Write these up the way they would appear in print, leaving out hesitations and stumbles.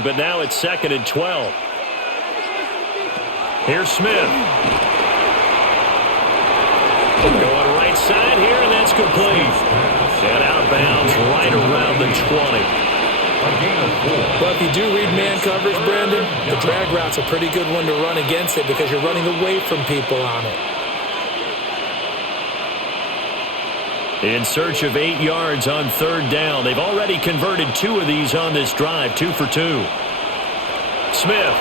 long, but now it's 2nd and 12. Here's Smith. Going right side here, and that's complete. And out of bounds right around the 20. Well, if you do read man coverage, Brandon, the drag route's a pretty good one to run against it because you're running away from people on it. In search of 8 yards on 3rd down. They've already converted 2 of these on this drive, 2 for 2. Smith.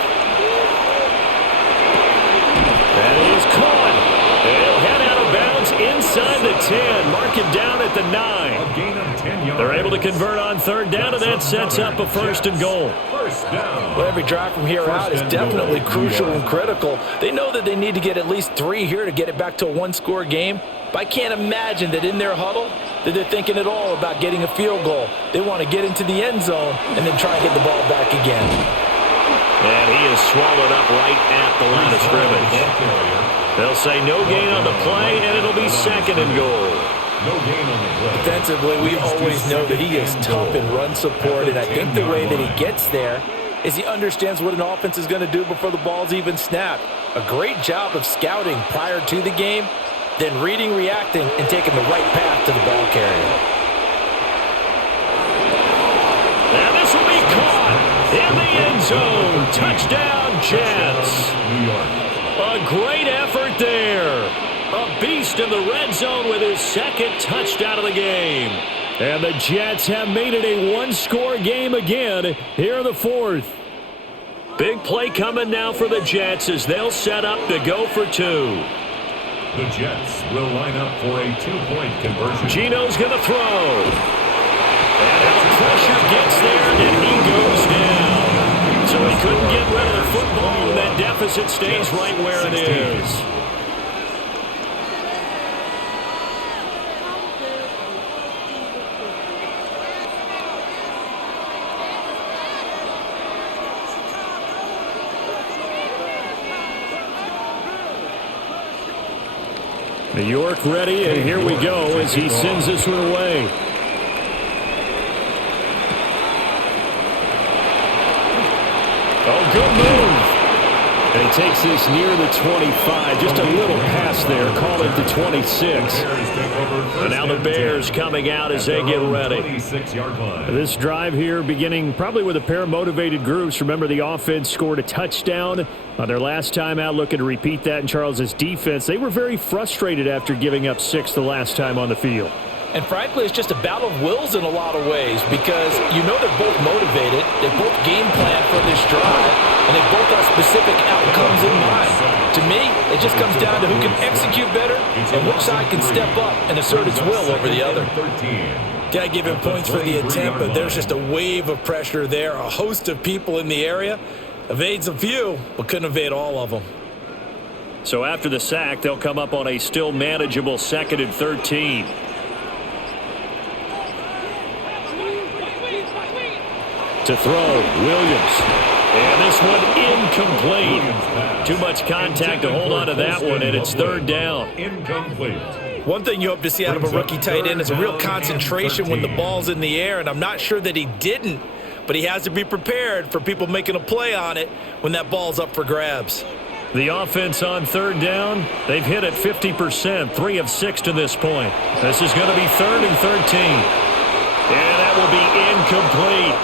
That is caught. They'll head out of bounds inside the 10. Mark it down at the 9. A gain of 10 yards. They're able to convert on 3rd down, and that sets up a 1st and goal. First down. Well, every drive from here out is definitely crucial and critical. They know that they need to get at least 3 here to get it back to a one-score game. But I can't imagine that in their huddle that they're thinking at all about getting a field goal. They want to get into the end zone and then try and get the ball back again. And he is swallowed up right at the line of scrimmage. They'll say no gain on the play, and it'll be 2nd and goal. No gain on the play. Defensively, we always know that he is tough in run support, and I think the way that he gets there is he understands what an offense is going to do before the ball's even snapped. A great job of scouting prior to the game, then reading, reacting, and taking the right path to the ball carrier. And this will be caught in the end zone. Touchdown, Jets. New York. A great effort there. A beast in the red zone with his 2nd touchdown of the game. And the Jets have made it a one-score game again here in the 4th. Big play coming now for the Jets as they'll set up to go for 2. The Jets will line up for a 2-point conversion. Gino's going to throw. And now the pressure gets there, and he goes down. So he couldn't get rid of the football, and that deficit stays right where it is. New York ready, and here we go as he sends this one away. Oh, good move. And he takes this near the 25. Just a little pass there. Call it the 26. And now the Bears coming out as they get ready. This drive here beginning probably with a pair of motivated groups. Remember, the offense scored a touchdown on their last time out, looking to repeat that in Charles's defense. They were very frustrated after giving up 6 the last time on the field. And frankly, it's just a battle of wills in a lot of ways because you know they're both motivated, they both game plan for this drive, and they both have specific outcomes in mind. To me, it just comes down to who can execute better and which side can step up and assert its will over the other. Got to give him points for the attempt, but there's just a wave of pressure there, a host of people in the area. Evades a few, but couldn't evade all of them. So after the sack, they'll come up on a still manageable 2nd and 13. To throw, Williams. And this one incomplete. Too much contact to hold on to that one, and it's 3rd down. Incomplete. One thing you hope to see out of a rookie tight end is a real concentration when the ball's in the air, and I'm not sure that he didn't, but he has to be prepared for people making a play on it when that ball's up for grabs. The offense on 3rd down, they've hit it 50%, 3 of 6 to this point. This is going to be 3rd and 13. And that will be incomplete.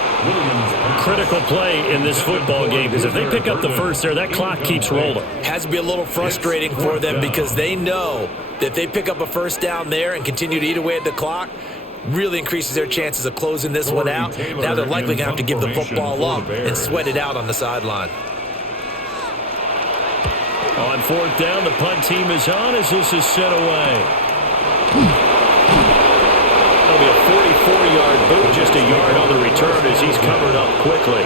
Critical play in this football game because if they pick up the first there, that clock keeps rolling. Has to be a little frustrating for them because they know that if they pick up a first down there and continue to eat away at the clock, really increases their chances of closing this one out. Now they're likely going to have to give the football up and sweat it out on the sideline. On 4th down, the punt team is on as this is sent away. That'll be a 44-yard boot, just a yard on the return as he's covered up quickly.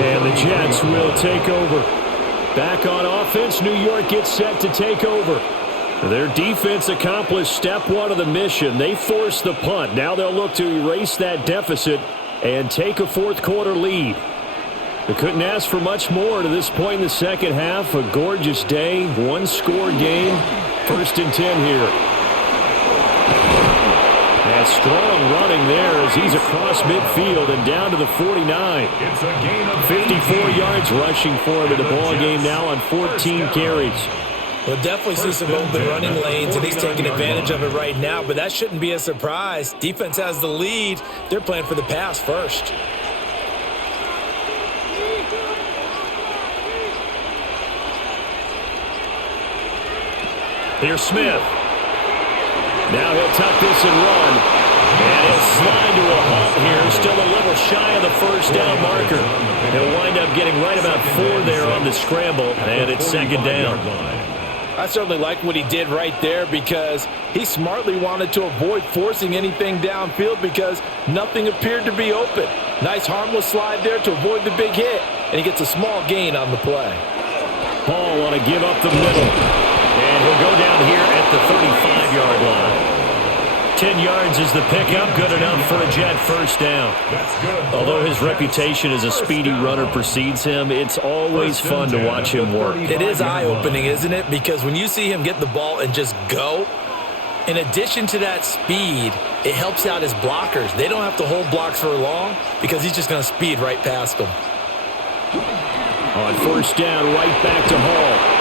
And the Jets will take over. Back on offense, New York gets set to take over. Their defense accomplished step 1 of the mission. They forced the punt. Now they'll look to erase that deficit and take a 4th quarter lead. They couldn't ask for much more to this point in the second half. A gorgeous day, one-score game. 1st and 10 here. And A strong running there as he's across midfield and down to the 49. It's a gain of 54 yards rushing for him in the ball game now on 14 carries. We'll definitely see some open running lanes, and he's taking advantage of it right now, but that shouldn't be a surprise. Defense has the lead. They're playing for the pass first. Here's Smith. Now he'll tuck this and run. And he'll slide to a halt here. Still a little shy of the first down marker. He'll wind up getting right about 4 there on the scramble, and it's second down. I certainly like what he did right there because he smartly wanted to avoid forcing anything downfield because nothing appeared to be open. Nice harmless slide there to avoid the big hit, and he gets a small gain on the play. Paul want to give up the middle. And he'll go down here at the 35-yard line. 10 yards is the pickup, good enough for a Jet first down. Although his reputation as a speedy runner precedes him, it's always fun to watch him work. It is eye-opening, isn't it? Because when you see him get the ball and just go, in addition to that speed, it helps out his blockers. They don't have to hold blocks for long because he's just going to speed right past them. On first down, right back to Hall.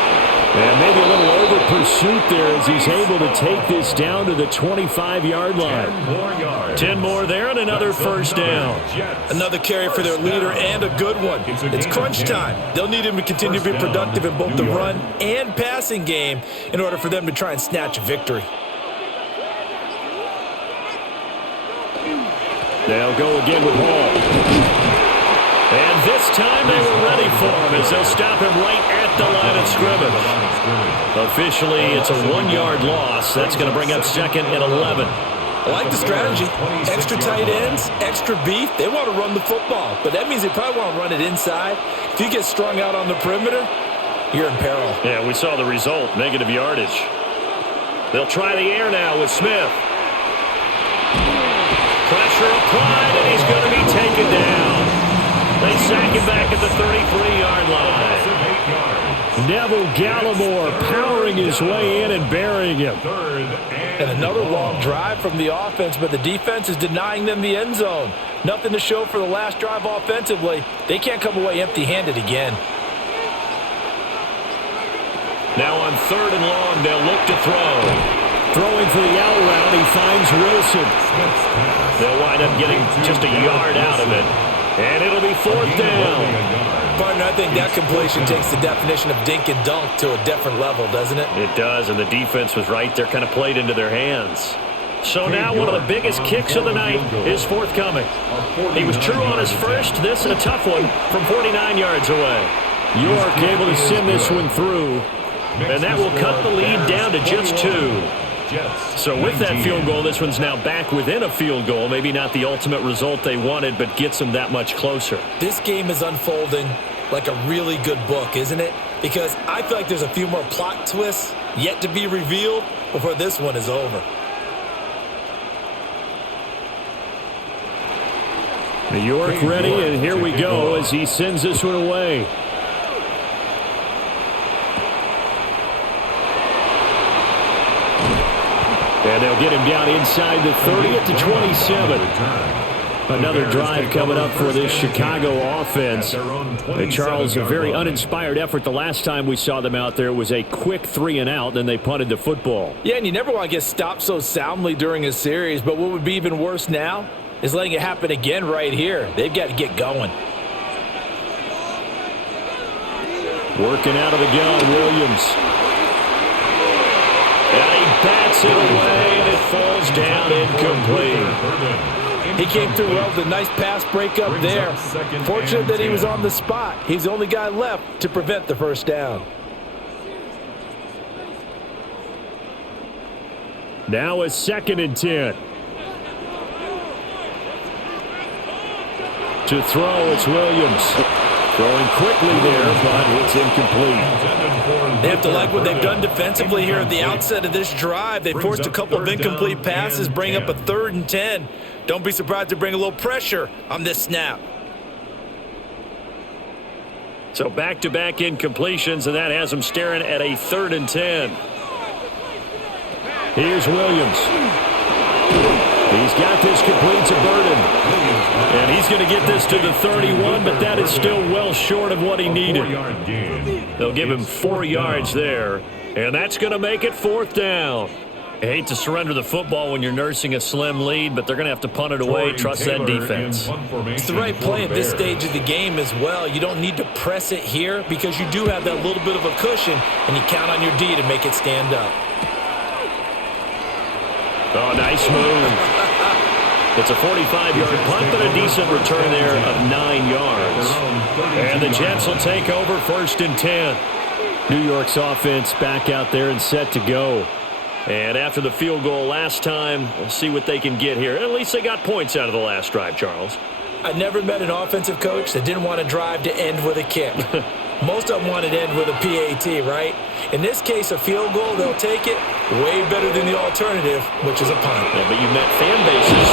And maybe a little over-pursuit there as he's able to take this down to the 25-yard line. 10 more there and another first down. Another carry for their leader and a good one. It's crunch time. They'll need him to continue to be productive in both the run and passing game in order for them to try and snatch a victory. They'll go again with Hall. And this time they were ready for him as they'll stop him right at the line of scrimmage. Officially, it's a 1-yard loss. That's going to bring up second and 11. I like the strategy. Extra tight ends, extra beef. They want to run the football, but that means they probably want to run it inside. If you get strung out on the perimeter, you're in peril. Yeah, we saw the result, negative yardage. They'll try the air now with Smith. Pressure applied, and he's going to be taken down. They sack him back at the 33-yard line. Neville Gallimore powering his way in and burying him. And another long drive from the offense, but the defense is denying them the end zone. Nothing to show for the last drive offensively. They can't come away empty-handed again. Now on third and long, they'll look to throw. Throwing for the out route, he finds Wilson. They'll wind up getting just a yard out of it. And it'll be fourth down. Partner, I think that completion takes the definition of dink and dunk to a different level, doesn't it? It does, and the defense was right there, kind of played into their hands. So now one of the biggest kicks of the night is forthcoming. He was true on his first. This a tough one from 49 yards away. York able to send this one through, and that will cut the lead down to just 2. So with that field goal, this one's now back within a field goal. Maybe not the ultimate result they wanted, but gets them that much closer. This game is unfolding like a really good book, isn't it? Because I feel like there's a few more plot twists yet to be revealed before this one is over. New York ready, and here we go as he sends this one away. And they'll get him down inside the 30 at the 27. Another drive coming up for this Chicago offense. And Charles, a very uninspired effort. The last time we saw them out there was a quick 3-and-out, then they punted the football. Yeah, and you never want to get stopped so soundly during a series, but what would be even worse now is letting it happen again right here. They've got to get going. Working out of the gun, Williams. And he bats it away, and it falls down incomplete. He came through well with a nice pass breakup there. Fortunate that he was on the spot. He's the only guy left to prevent the first down. Now a 2nd and 10. To throw, it's Williams. Throwing quickly there, but it's incomplete. They have to like what they've done defensively here at the outset of this drive. They forced a couple of incomplete passes, bring up a 3rd and 10. Don't be surprised to bring a little pressure on this snap. So back-to-back incompletions, and that has them staring at a 3rd and 10. Here's Williams. He's got this complete to Burden. And he's going to get this to the 31, but that is still well short of what he needed. They'll give him 4 yards there, and that's going to make it 4th down. I hate to surrender the football when you're nursing a slim lead, but they're going to have to punt it away. Trust that defense. It's the right play at this stage of the game as well. You don't need to press it here because you do have that little bit of a cushion, and you count on your D to make it stand up. Oh, nice move. It's a 45-yard punt, but a decent return there of 9 yards. And the Jets will take over 1st and 10. New York's offense back out there and set to go. And after the field goal last time, we'll see what they can get here. At least they got points out of the last drive, Charles. I never met an offensive coach that didn't want to drive to end with a kick. Most of them wanted to end with a PAT, right? In this case, a field goal, they'll take it way better than the alternative, which is a punt. Yeah, but you met fan bases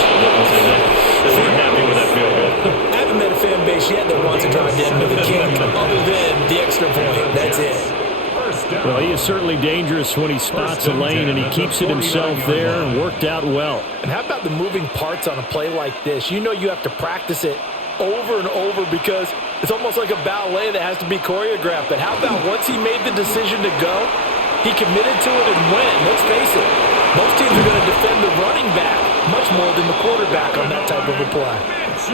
that weren't happy with that field goal. I haven't met a fan base yet that wants to drive to end with a kick other than the extra point. That's it. Well, he is certainly dangerous when he spots a lane, and he keeps it himself there and worked out well. And how about the moving parts on a play like this? You know you have to practice it over and over because it's almost like a ballet that has to be choreographed. But how about once he made the decision to go, he committed to it and went. Let's face it, most teams are going to defend the running back much more than the quarterback on that type of a play.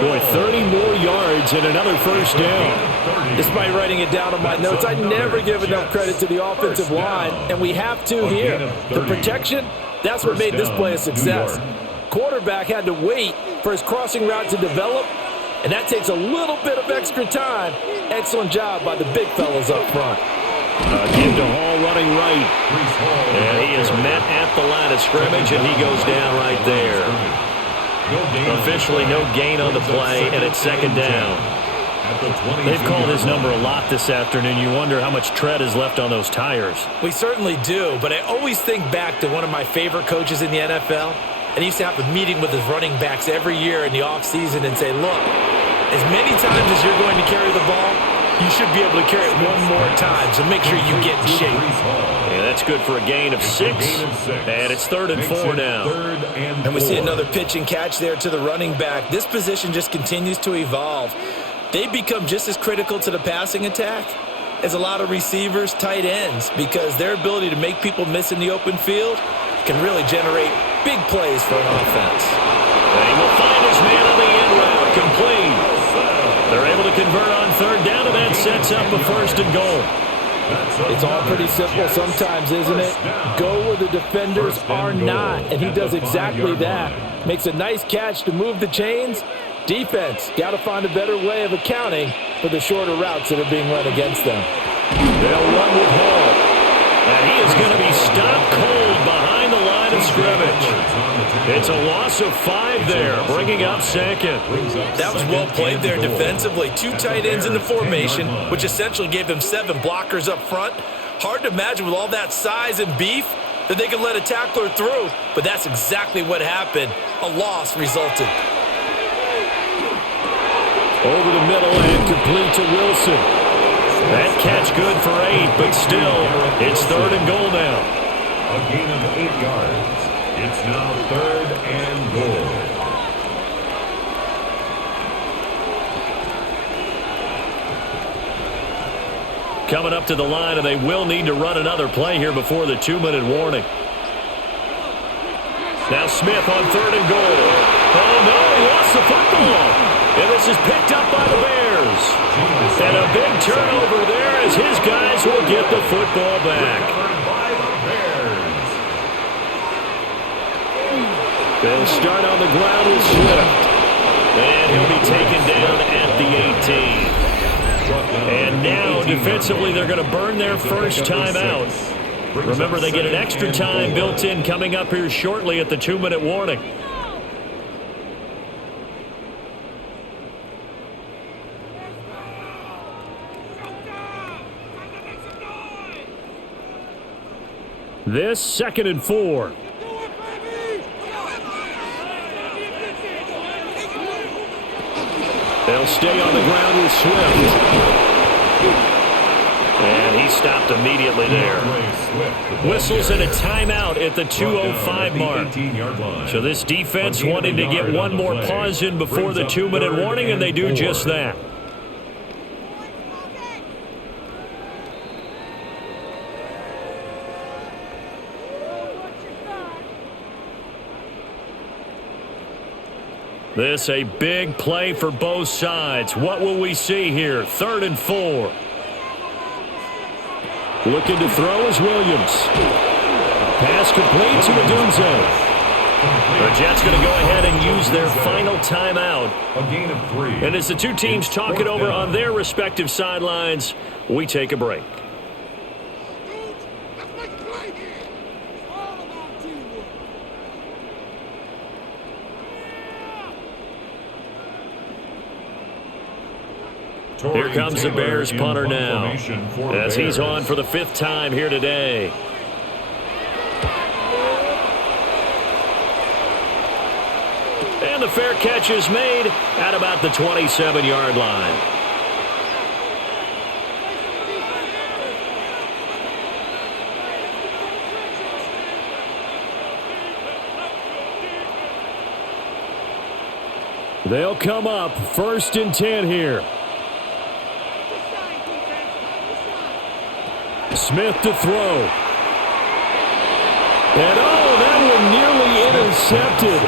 Boy, 30 more yards and another 1st down. Despite writing it down on my notes, I never give enough credit to the offensive line, and we have to here. The protection, that's what made this play a success. Quarterback had to wait for his crossing route to develop, and that takes a little bit of extra time. Excellent job by the big fellas up front. Give to Hall running right. And he is met at the line of scrimmage, and he goes down right there. Officially no gain on the play, and it's 2nd down. They've called his number a lot this afternoon. You wonder how much tread is left on those tires. We certainly do, but I always think back to one of my favorite coaches in the NFL, and he used to have a meeting with his running backs every year in the offseason and say, look, as many times as you're going to carry the ball, you should be able to carry it one more time, so make sure you get in shape. Yeah, that's good for a gain of 6, and it's 3rd and 4 now. And we see another pitch and catch there to the running back. This position just continues to evolve. They become just as critical to the passing attack as a lot of receivers, tight ends, because their ability to make people miss in the open field can really generate big plays for an offense. And he will find his man on the end route, complete. They're able to convert on 3rd down, and that sets up a 1st and goal. It's all pretty simple sometimes, isn't it? Go where the defenders are not, and he does exactly that. Makes a nice catch to move the chains. Defense, got to find a better way of accounting for the shorter routes that are being run against them. They'll run with Hall. And he is going to be stopped cold behind the line of scrimmage. It's a loss of 5 there, bringing up 2nd. That was well played there defensively. 2 tight ends in the formation, which essentially gave them 7 blockers up front. Hard to imagine with all that size and beef that they could let a tackler through, but that's exactly what happened. A loss resulted. Over the middle and complete to Wilson. That catch good for 8, but still, it's 3rd and goal now. A gain of 8 yards. It's now 3rd and goal. Coming up to the line, and they will need to run another play here before the 2-minute warning. Now Smith on 3rd and goal. Oh, no, he lost the football. And this is picked up by the Bears. And a big turnover there as his guys will get the football back. They'll start on the ground with Swift. And he'll be taken down at the 18. And now, defensively, they're going to burn their first time out. Remember, they get an extra time built in coming up here shortly at the 2-minute warning. This 2nd and 4. They'll stay on the ground with Swift. And And he stopped immediately there. Whistles and a timeout at the 2:05 mark. So this defense wanting to get one more pause in before the 2-minute warning, and they do just that. This a big play for both sides. What will we see here? 3rd and 4. Looking to throw is Williams. Pass complete to Odunze. The Jets going to go ahead and use their final timeout. A gain of 3. And as the two teams talk it over on their respective sidelines, we take a break. Here comes the Bears punter now, as he's on for the 5th time here today. And the fair catch is made at about the 27-yard line. They'll come up 1st and 10 here. Smith to throw. And that one nearly intercepted.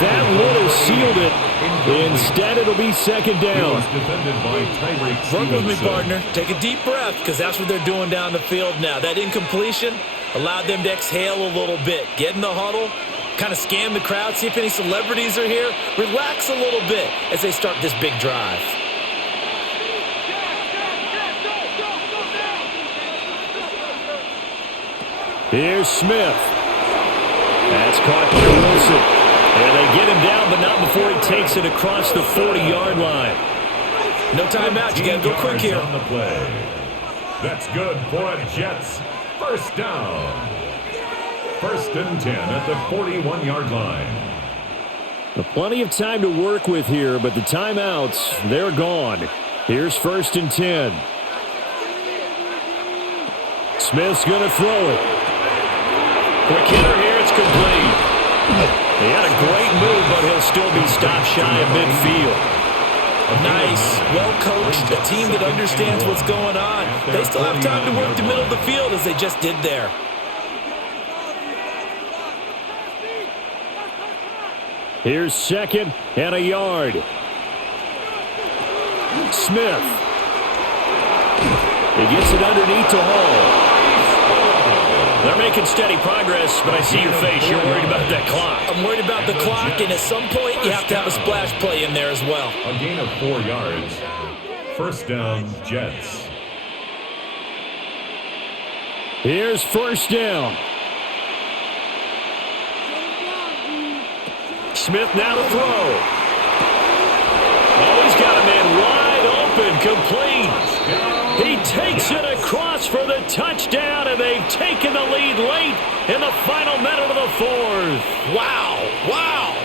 That would have sealed it. Instead, it'll be 2nd down. Work with me, partner. Take a deep breath, because that's what they're doing down the field now. That incompletion allowed them to exhale a little bit. Get in the huddle, kind of scan the crowd, see if any celebrities are here. Relax a little bit as they start this big drive. Here's Smith. That's caught by Wilson. And they get him down, but not before he takes it across the 40-yard line. No timeout. You got to go quick here. On the play. That's good for a Jets. 1st down. 1st and 10 at the 41-yard line. Plenty of time to work with here, but the timeouts, they're gone. Here's 1st and 10. Smith's going to throw it. Quick hitter here, it's complete. He had a great move, but he'll still be stopped shy of midfield. Nice, well-coached, a team that understands what's going on. They still have time to work the middle of the field as they just did there. Here's 2nd and a yard. Smith. He gets it underneath to Hall. They're making steady progress, but I see your face. You're worried about that clock. I'm worried about the clock, and at some point, you have to have a splash play in there as well. A gain of 4 yards. 1st down, Jets. Here's 1st down. Smith now to throw. Oh, he's got a man wide open, complete. He takes it across for the touchdown, and they've taken the lead late in the final minute of the 4th. Wow, wow.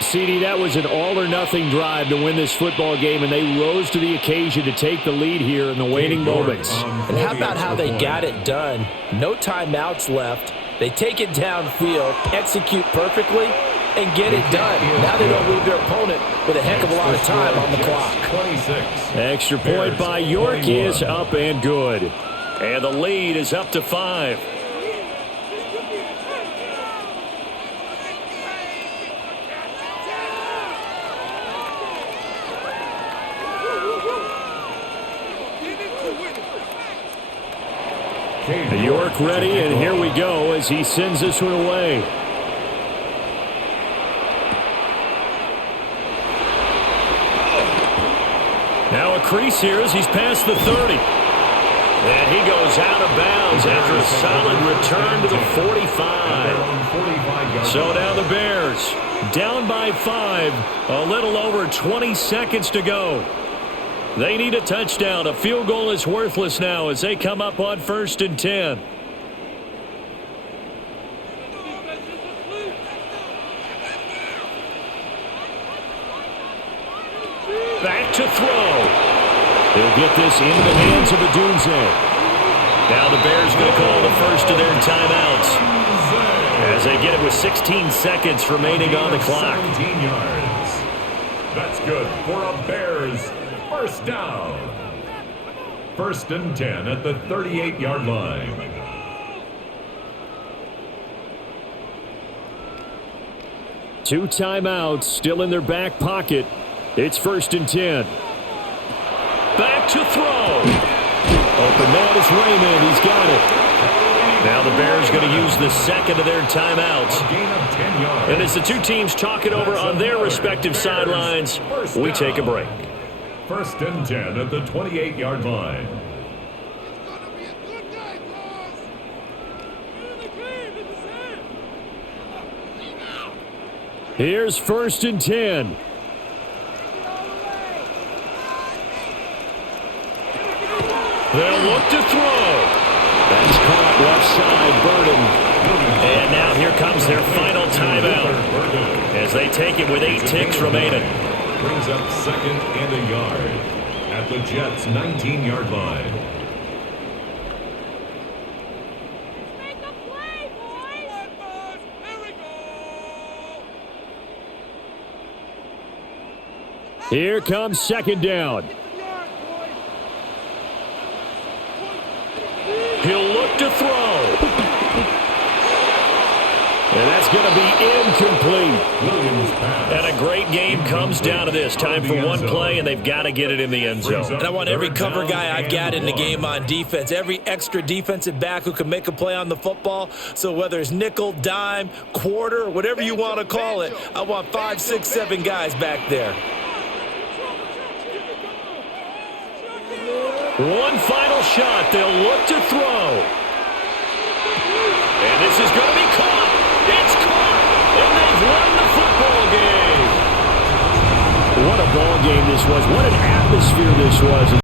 CD, that was an all-or-nothing drive to win this football game, and they rose to the occasion to take the lead here in the waning moments. And how about how they got it done? No timeouts left. They take it downfield, execute perfectly, and get it done. Now they don't leave their opponent with a heck of a lot of time on the clock. 26. Extra point by York is up and good. And the lead is up to 5. York ready, and here we go as he sends this one away. Now a crease here as he's past the 30. And he goes out of bounds after a solid return to the 45. So now the Bears down by 5, a little over 20 seconds to go. They need a touchdown. A field goal is worthless now as they come up on 1st and 10. Back to throw. They'll get this into the hands of Adunze. Now the Bears going to call the first of their timeouts as they get it with 16 seconds remaining on the clock. 17 yards. That's good for a Bears first down. 1st and 10 at the 38-yard line. Two timeouts still in their back pocket. It's 1st and 10. Back to throw. Open man is Raymond. He's got it. Now the Bears going to use the second of their timeouts. A gain of 10 yards. And as the two teams talk it over on their respective sidelines, we take a break. 1st and 10 at the 28-yard line. Here's 1st and 10. They'll look to throw. That's caught left side, Burden. And now here comes their final timeout as they take it with 8 ticks remaining. Brings up 2nd and a yard at the Jets' 19-yard line. Here comes 2nd down. He'll look to throw. And that's going to be incomplete. And a great game comes down to this. Time for one play, and they've got to get it in the end zone. And I want every cover guy I've got in the game on defense, every extra defensive back who can make a play on the football. So whether it's nickel, dime, quarter, whatever you want to call it, I want 5, 6, 7 guys back there. One final shot. They'll look to throw. And this is going to be caught. It's caught. And they've won the football game. What a ball game this was. What an atmosphere this was.